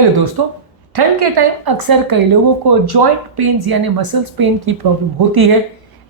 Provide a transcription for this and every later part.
Hello दोस्तों, ठंड के टाइम अक्सर कई लोगों को जॉइंट पेन्स यानी मसल्स पेन की प्रॉब्लम होती है।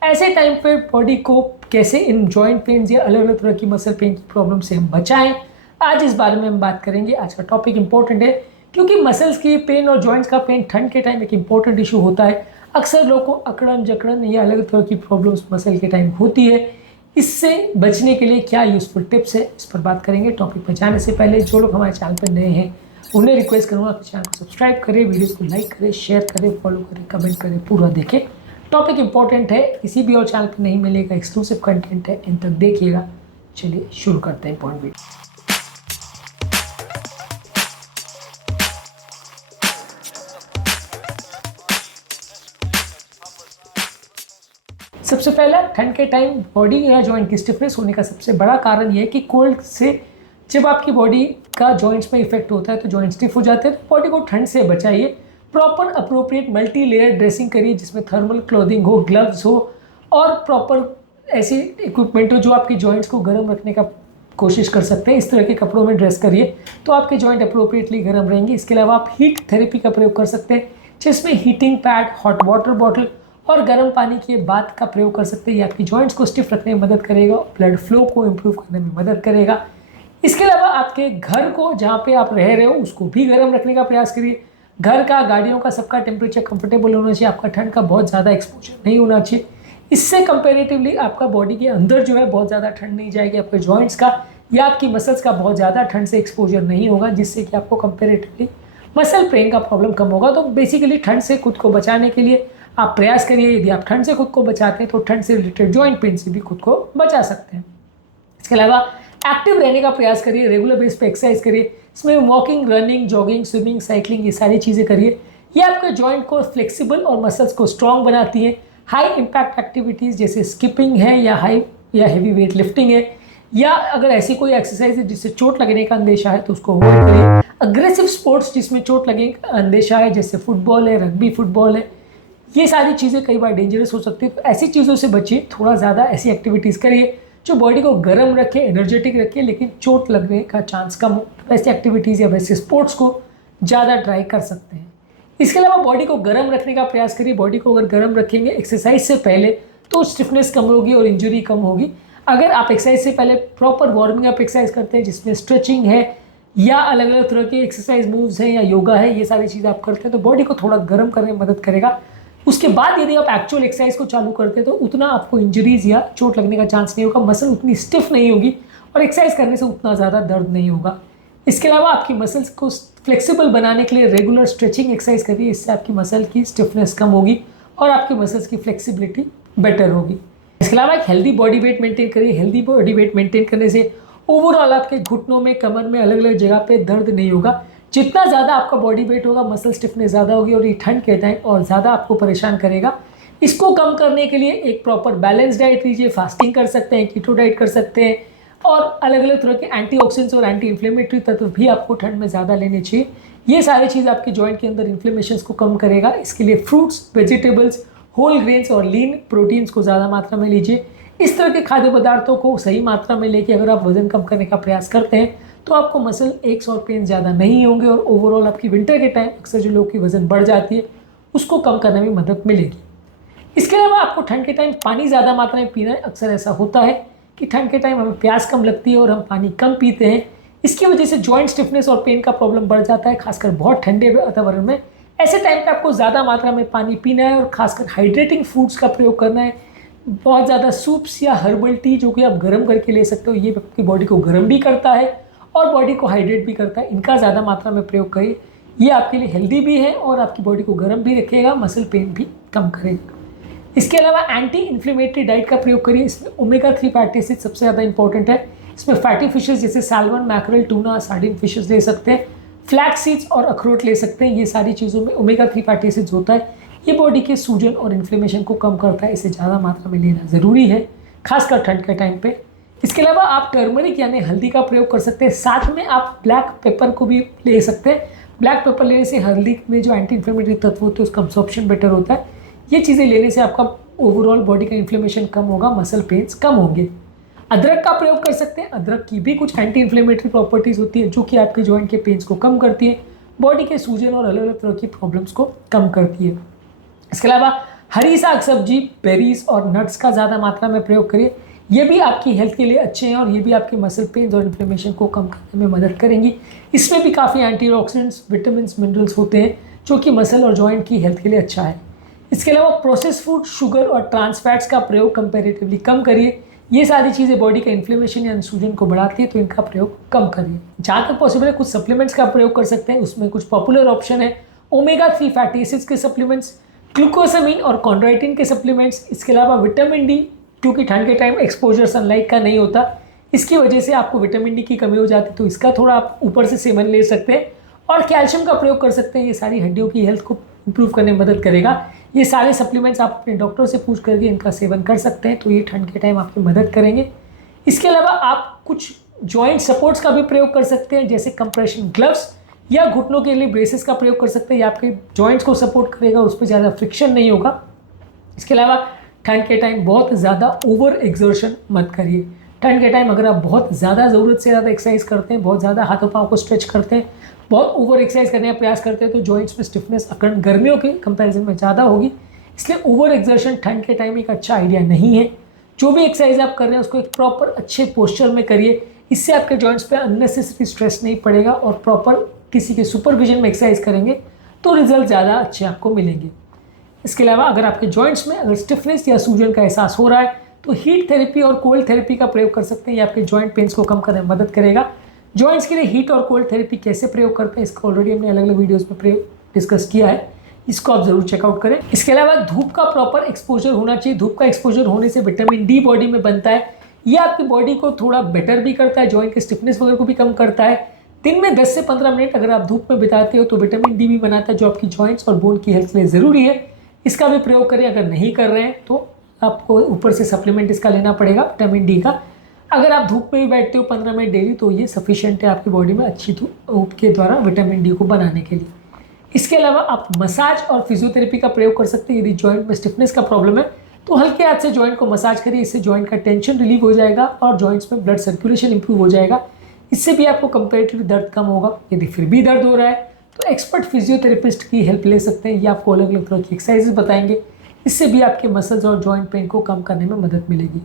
ऐसे टाइम पर बॉडी को कैसे इन जॉइंट पेन्स या अलग अलग तरह की मसल पेन की प्रॉब्लम से हम बचाएं, आज इस बारे में हम बात करेंगे। आज का टॉपिक इंपॉर्टेंट है क्योंकि मसल्स की पेन और जॉइंट्स का पेन ठंड के टाइम एक इंपॉर्टेंट इशू होता है। अक्सर लोगों को अकड़न जकड़न या अलग तरह की प्रॉब्लम्स मसल के टाइम होती है। इससे बचने के लिए क्या यूजफुल टिप्स है, इस पर बात करेंगे। टॉपिक पर जाने से पहले जो लोग हमारे चैनल पर नए हैं उन्हें रिक्वेस्ट करूंगा कि चैनल को सब्सक्राइब करें, वीडियोस को लाइक करें, शेयर करें, फॉलो करें, कमेंट करें, पूरा देखें। टॉपिक इंपॉर्टेंट है, किसी भी और चैनल पर नहीं मिलेगा, एक्सक्लूसिव कंटेंट है, इन तक देखिएगा। चलिए शुरू करते हैं पॉइंट वीडियो। सबसे पहला, ठंड के टाइम बॉडी या जॉइंट की स्टिफनेस होने का सबसे बड़ा कारण यह है कि कोल्ड से जब आपकी बॉडी का जॉइंट्स में इफेक्ट होता है तो जॉइंट स्टिफ हो जाते हैं। बॉडी को ठंड से बचाइए, proper appropriate multi layer dressing करिए जिसमें थर्मल क्लोथिंग हो, ग्लव्स हो और प्रॉपर ऐसी इक्विपमेंट हो जो आपकी जॉइंट्स को गर्म रखने का कोशिश कर सकते हैं। इस तरह के कपड़ों में ड्रेस करिए तो आपके जॉइंट अप्रोप्रिएटली गर्म रहेंगे। इसके अलावा आप हीट थेरेपी का प्रयोग कर सकते हैं जिसमें heating pad, hot water bottle और गर्म पानी के बाथ का प्रयोग कर सकते हैं। ये आपकी जॉइंट्स को स्टिफ रखने में मदद करेगा, ब्लड फ्लो को इम्प्रूव करने में मदद करेगा। इसके अलावा आपके घर को जहाँ पे आप रह रहे हो उसको भी गर्म रखने का प्रयास करिए। घर का, गाड़ियों का, सबका टेम्परेचर कंफर्टेबल होना चाहिए। आपका ठंड का बहुत ज़्यादा एक्सपोजर नहीं होना चाहिए। इससे कंपेरेटिवली आपका बॉडी के अंदर जो है बहुत ज़्यादा ठंड नहीं जाएगी। आपके जॉइंट्स का या आपकी मसल्स का बहुत ज़्यादा ठंड से एक्सपोजर नहीं होगा, जिससे कि आपको कंपेरेटिवली मसल पेन का प्रॉब्लम कम होगा। तो बेसिकली ठंड से खुद को बचाने के लिए आप प्रयास करिए। यदि आप ठंड से खुद को बचाते हैं तो ठंड से रिलेटेड जॉइंट पेन से भी खुद को बचा सकते हैं। इसके अलावा एक्टिव रहने का प्रयास करिए, रेगुलर बेस पे एक्सरसाइज करिए। इसमें walking, running, jogging, swimming, cycling, ये सारी चीज़ें करिए। ये आपके जॉइंट को फ्लेक्सिबल और मसल्स को स्ट्रॉन्ग बनाती है। हाई इम्पैक्ट एक्टिविटीज़ जैसे स्किपिंग है या हेवी वेट लिफ्टिंग है, या अगर ऐसी कोई एक्सरसाइज है जिससे चोट लगने का अंदेशा है तो उसको अवॉइड करिए। अग्रेसिव स्पोर्ट्स जिसमें चोट लगने का अंदेशा है जैसे फुटबॉल है, रग्बी फुटबॉल है, ये सारी चीज़ें कई बार डेंजरस हो सकती है। तो ऐसी चीज़ों से बचिए, थोड़ा ज़्यादा ऐसी एक्टिविटीज़ करिए जो बॉडी को गर्म रखे, एनर्जेटिक रखे, लेकिन चोट लगने का चांस कम हो। वैसी एक्टिविटीज़ या वैसे स्पोर्ट्स को ज़्यादा ट्राई कर सकते हैं। इसके अलावा बॉडी को गर्म रखने का प्रयास करिए। बॉडी को अगर गर्म रखेंगे एक्सरसाइज से पहले तो स्टिफनेस कम होगी और इंजरी कम होगी। अगर आप एक्सरसाइज से पहले प्रॉपर वार्मिंग अप एक्सरसाइज करते हैं जिसमें स्ट्रेचिंग है या अलग अलग तरह के एक्सरसाइज मूव्स हैं या योगा है, ये सारी चीज़ें आप करते हैं तो बॉडी को थोड़ा गर्म करने में मदद करेगा। उसके बाद यदि आप एक्चुअल एक्सरसाइज को चालू करते हैं तो उतना आपको इंजरीज या चोट लगने का चांस नहीं होगा, मसल उतनी स्टिफ नहीं होगी और एक्सरसाइज करने से उतना ज़्यादा दर्द नहीं होगा। इसके अलावा आपकी मसल्स को फ्लेक्सिबल बनाने के लिए रेगुलर स्ट्रेचिंग एक्सरसाइज करिए। इससे आपकी मसल की स्टिफनेस कम होगी और आपकी मसल्स की फ्लेक्सिबिलिटी बेटर होगी। इसके अलावा एक हेल्दी बॉडी वेट मेंटेन करिए। हेल्दी बॉडी वेट मेंटेन करने से ओवरऑल आपके घुटनों में, कमर में, अलग अलग जगह पे दर्द नहीं होगा। जितना ज़्यादा आपका बॉडी वेट होगा मसल स्टिफनेस ज़्यादा होगी और ये ठंड के टाइम और ज़्यादा आपको परेशान करेगा। इसको कम करने के लिए एक प्रॉपर बैलेंस डाइट लीजिए। फास्टिंग कर सकते हैं, कीटो डाइट कर सकते हैं और अलग अलग तरह के एंटीऑक्सीडेंट्स और एंटी इन्फ्लेमेटरी तत्व भी आपको ठंड में ज़्यादा लेने चाहिए। ये सारी चीज़ आपके जॉइंट के अंदर इन्फ्लेमेशंस को कम करेगा। इसके लिए फ्रूट्स, वेजिटेबल्स, होल ग्रेन्स और लीन प्रोटीन्स को ज़्यादा मात्रा में लीजिए। इस तरह के खाद्य पदार्थों को सही मात्रा में लेके अगर आप वजन कम करने का प्रयास करते हैं तो आपको मसल एक्स और पेन ज़्यादा नहीं होंगे और ओवरऑल आपकी विंटर के टाइम अक्सर जो लोग की वजन बढ़ जाती है उसको कम करने में मदद मिलेगी। इसके अलावा आपको ठंड के टाइम पानी ज़्यादा मात्रा में पीना है। अक्सर ऐसा होता है कि ठंड के टाइम हमें प्यास कम लगती है और हम पानी कम पीते हैं। इसकी वजह से जॉइंट स्टिफनेस और पेन का प्रॉब्लम बढ़ जाता है, खासकर बहुत ठंडे वातावरण में। ऐसे टाइम पर आपको ज़्यादा मात्रा में पानी पीना है और खासकर हाइड्रेटिंग फूड्स का प्रयोग करना है। बहुत ज़्यादा सूप्स या हर्बल टी जो कि आप गर्म करके ले सकते हो, ये आपकी बॉडी को गर्म भी करता है और बॉडी को हाइड्रेट भी करता है। इनका ज़्यादा मात्रा में प्रयोग करिए, ये आपके लिए हेल्दी भी है और आपकी बॉडी को गर्म भी रखेगा, मसल पेन भी कम करेगा। इसके अलावा एंटी इन्फ्लेमेटरी डाइट का प्रयोग करिए। इसमें ओमेगा 3 फैटी एसिड सबसे ज़्यादा इंपॉर्टेंट है। इसमें फैटी फिशेस जैसे salmon, mackerel, tuna, sardine fishes ले सकते हैं। फ्लैक्स सीड्स और अखरोट ले सकते हैं। ये सारी चीज़ों में ओमेगा 3 फैटी एसिड्स होता है। ये बॉडी के सूजन और इन्फ्लेमेशन को कम करता है। इसे ज़्यादा मात्रा में लेना ज़रूरी है, खासकर ठंड के टाइम पे। इसके अलावा आप टर्मरिक यानी हल्दी का प्रयोग कर सकते हैं। साथ में आप ब्लैक पेपर को भी ले सकते हैं। ब्लैक पेपर लेने से हल्दी में जो एंटी इन्फ्लेमेटरी तत्व होते हैं उसका अब्सॉर्प्शन बेटर होता है। ये चीज़ें लेने से आपका ओवरऑल बॉडी का इन्फ्लेमेशन कम होगा, मसल पेन्स कम होंगे। अदरक का प्रयोग कर सकते हैं। अदरक की भी कुछ एंटी इन्फ्लेमेटरी प्रॉपर्टीज़ होती है जो कि आपके जॉइंट के पेन्स को कम करती है। बॉडी के सूजन और अलग अलग तरह की प्रॉब्लम्स को कम करती है। इसके अलावा हरी साग सब्जी, बेरीज और नट्स का ज़्यादा मात्रा में प्रयोग करिए। ये भी आपकी हेल्थ के लिए अच्छे हैं और ये भी आपके मसल पेन और इन्फ्लेमेशन को कम करने में मदद करेंगी। इसमें भी काफ़ी एंटीऑक्सीडेंट्स, विटामिन, मिनरल्स होते हैं जो कि मसल और जॉइंट की हेल्थ के लिए अच्छा है। इसके अलावा प्रोसेस फूड, शुगर और ट्रांस फैट्स का प्रयोग कंपैरेटिवली कम करिए। ये सारी चीज़ें बॉडी का इन्फ्लेमेशन या सूजन को बढ़ाती है, तो इनका प्रयोग कम करिए। जहाँ तक पॉसिबल है कुछ सप्लीमेंट्स का प्रयोग कर सकते हैं। उसमें कुछ पॉपुलर ऑप्शन है ओमेगा 3 फैटी एसिड्स के सप्लीमेंट्स, ग्लूकोसामिन और कॉन्ड्राइटिन के सप्लीमेंट्स। इसके अलावा विटामिन डी, क्योंकि ठंड के टाइम एक्सपोजर सनलाइट का नहीं होता, इसकी वजह से आपको विटामिन डी की कमी हो जाती है, तो इसका थोड़ा आप ऊपर से सेवन ले सकते हैं। और कैल्शियम का प्रयोग कर सकते हैं। ये सारी हड्डियों की हेल्थ को इंप्रूव करने में मदद करेगा। ये सारे सप्लीमेंट्स आप अपने डॉक्टर से पूछ करके इनका सेवन कर सकते हैं, तो ये ठंड के टाइम आपकी मदद करेंगे। इसके अलावा आप कुछ जॉइंट सपोर्ट्स का भी प्रयोग कर सकते हैं, जैसे कंप्रेशन ग्लव्स या घुटनों के लिए ब्रेसेस का प्रयोग कर सकते हैं। ये आपके जॉइंट्स को सपोर्ट करेगा, उस पर ज़्यादा फ्रिक्शन नहीं होगा। इसके अलावा ठंड के टाइम बहुत ज़्यादा ओवर एक्सर्शन मत करिए। ठंड के टाइम अगर आप बहुत ज़्यादा ज़रूरत से ज़्यादा एक्सरसाइज करते हैं, बहुत ज़्यादा हाथों पाँव को स्ट्रेच करते हैं, बहुत ओवर एक्सरसाइज करने का प्रयास करते हैं, तो जॉइंट्स में स्टिफनेस अकड़ गर्मियों के कंपैरिजन में ज़्यादा होगी। इसलिए ओवर एक्सर्शन ठंड के टाइम एक अच्छा आइडिया नहीं है। जो भी एक्सरसाइज आप कर रहे हैं उसको एक प्रॉपर अच्छे पोस्चर में करिए। इससे आपके जॉइंट्स पे अननेसेसरी स्ट्रेस नहीं पड़ेगा और प्रॉपर किसी के सुपरविजन में एक्सरसाइज करेंगे तो रिजल्ट ज़्यादा अच्छे आपको मिलेंगे। इसके अलावा अगर आपके जॉइंट्स में अगर स्टिफनेस या सूजन का एहसास हो रहा है तो हीट थेरेपी और कोल्ड थेरेपी का प्रयोग कर सकते हैं। ये आपके जॉइंट पेन्स को कम करने में मदद करेगा। जॉइंट्स के लिए हीट और कोल्ड थेरेपी कैसे प्रयोग करते हैं इसका ऑलरेडी हमने अलग अलग वीडियोस में प्रयोग डिस्कस किया है, इसको आप जरूर चेकआउट करें। इसके अलावा धूप का प्रॉपर एक्सपोजर होना चाहिए। धूप का एक्सपोजर होने से विटामिन डी बॉडी में बनता है। ये आपकी बॉडी को थोड़ा बेटर भी करता है, जॉइंट के स्टिफनेस वगैरह को भी कम करता है। दिन में 10 से 15 मिनट अगर आप धूप में बिताते हो तो विटामिन डी भी बनाता है, जो आपकी जॉइंट्स और बोन की हेल्थ के लिए ज़रूरी है। इसका भी प्रयोग करें। अगर नहीं कर रहे हैं तो आपको ऊपर से सप्लीमेंट इसका लेना पड़ेगा विटामिन डी का। अगर आप धूप में भी बैठते हो 15 मिनट डेली तो ये सफिशिएंट है आपकी बॉडी में अच्छी धूप के द्वारा विटामिन डी को बनाने के लिए। इसके अलावा आप मसाज और फिजियोथेरेपी का प्रयोग कर सकते हैं। यदि जॉइंट में स्टिफनेस का प्रॉब्लम है तो हल्के हाथ से जॉइंट को मसाज करिए। इससे जॉइंट का टेंशन रिलीव हो जाएगा और जॉइंट्स में ब्लड सर्कुलेशन इंप्रूव हो जाएगा। इससे भी आपको कंपेरेटिवली दर्द कम होगा। यदि फिर भी दर्द हो रहा है तो एक्सपर्ट फिजियोथेरेपिस्ट की हेल्प ले सकते हैं। ये आपको अलग अलग तरह की एक्सरसाइजेज बताएंगे। इससे भी आपके मसल्स और जॉइंट पेन को कम करने में मदद मिलेगी।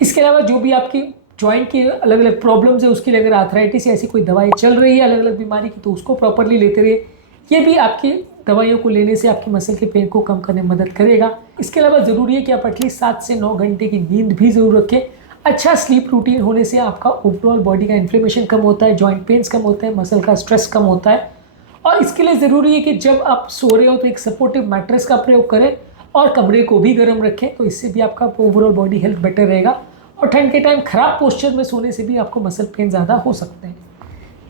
इसके अलावा जो भी आपकी जॉइंट की अलग अलग प्रॉब्लम्स है उसके लिए अगर आर्थराइटिस या ऐसी कोई दवाई चल रही है अलग अलग बीमारी की तो उसको प्रॉपरली लेते रहिए। ये भी आपकी दवाइयों को लेने से आपकी मसल के पेन को कम करने में मदद करेगा। इसके अलावा ज़रूरी है कि आप एटलीस्ट 7 से 9 घंटे की नींद भी ज़रूर रखें। अच्छा स्लीप रूटीन होने से आपका ओवरऑल बॉडी का इन्फ्लेमेशन कम होता है, जॉइंट पेन्स कम होते हैं, मसल का स्ट्रेस कम होता है। और इसके लिए ज़रूरी है कि जब आप सो रहे हो तो एक सपोर्टिव मैट्रेस का प्रयोग करें और कमरे को भी गर्म रखें, तो इससे भी आपका ओवरऑल बॉडी हेल्थ बेटर रहेगा। और ठंड के टाइम खराब पोस्चर में सोने से भी आपको मसल पेन ज़्यादा हो सकते हैं।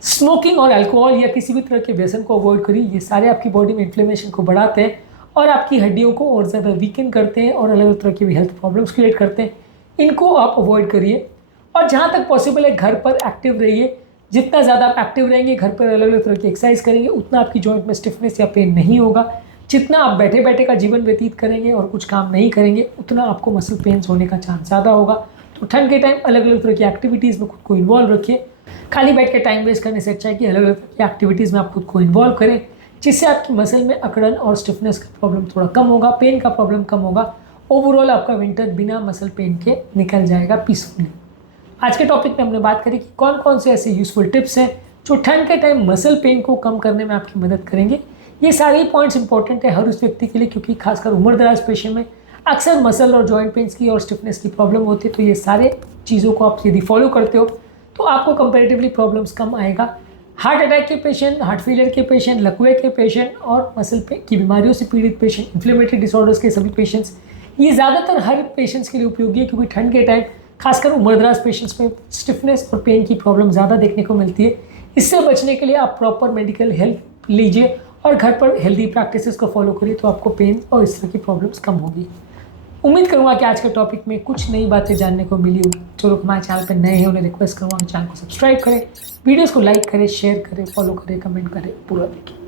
स्मोकिंग और अल्कोहल या किसी भी तरह के व्यसन को अवॉइड करिए। ये सारे आपकी बॉडी में इन्फ्लेमेशन को बढ़ाते हैं और आपकी हड्डियों को और ज़्यादा वीकन करते हैं और अलग अलग तरह की भी हेल्थ प्रॉब्लम्स क्रिएट करते हैं। इनको आप अवॉइड करिए और जहाँ तक पॉसिबल है घर पर एक्टिव रहिए। जितना ज़्यादा आप एक्टिव रहेंगे, घर पर अलग अलग तरह की एक्सरसाइज करेंगे, उतना आपकी जॉइंट में स्टिफनेस या पेन नहीं होगा। जितना आप बैठे बैठे का जीवन व्यतीत करेंगे और कुछ काम नहीं करेंगे उतना आपको मसल पेन्स होने का चांस ज़्यादा होगा। तो ठंड के टाइम अलग अलग तरह की एक्टिविटीज़ में खुद को इन्वॉल्व रखिए। खाली बैठ के टाइम वेस्ट करने से अच्छा है कि अलग अलग तरह की एक्टिविटीज़ में आप खुद को इन्वॉल्व करें, जिससे आपकी मसल में अकड़न और स्टिफनेस का प्रॉब्लम थोड़ा कम होगा, पेन का प्रॉब्लम कम होगा। ओवरऑल आपका विंटर बिना मसल पेन के निकल जाएगा पीसफुली। आज के टॉपिक में हमने बात करी कि कौन कौन से ऐसे यूजफुल टिप्स हैं जो ठंड के टाइम मसल पेन को कम करने में आपकी मदद करेंगे। ये सारे पॉइंट्स इंपॉर्टेंट है हर उस व्यक्ति के लिए, क्योंकि खासकर उम्रदराज पेशेंट में अक्सर मसल और जॉइंट पेन्स की और स्टिफनेस की प्रॉब्लम होती है। तो ये सारे चीज़ों को आप यदि फॉलो करते हो तो आपको कंपैरेटिवली प्रॉब्लम्स कम आएगा। हार्ट अटैक के पेशेंट, हार्ट फेलियर के पेशेंट, लकवे के पेशेंट और मसल पेन की बीमारियों से पीड़ित पेशेंट, इन्फ्लेमेटरी डिसऑर्डर्स के सभी पेशेंट्स, ये ज़्यादातर हर पेशेंट्स के लिए उपयोगी है, क्योंकि ठंड के टाइम खासकर उम्रदराज पेशेंट्स में स्टिफनेस और पेन की प्रॉब्लम ज़्यादा देखने को मिलती है। इससे बचने के लिए आप प्रॉपर मेडिकल हेल्प लीजिए और घर पर हेल्दी प्रैक्टिसेस को फॉलो करिए, तो आपको पेन और इस तरह की प्रॉब्लम्स कम होगी। उम्मीद करूँगा कि आज के टॉपिक में कुछ नई बातें जानने को मिली होगी। जो लोग हमारे चैनल पर नए हैं उन्हें रिक्वेस्ट करूँगा कि चैनल को सब्सक्राइब करें, वीडियोज़ को लाइक करें, शेयर करें, फॉलो करें, कमेंट करें, पूरा देखें।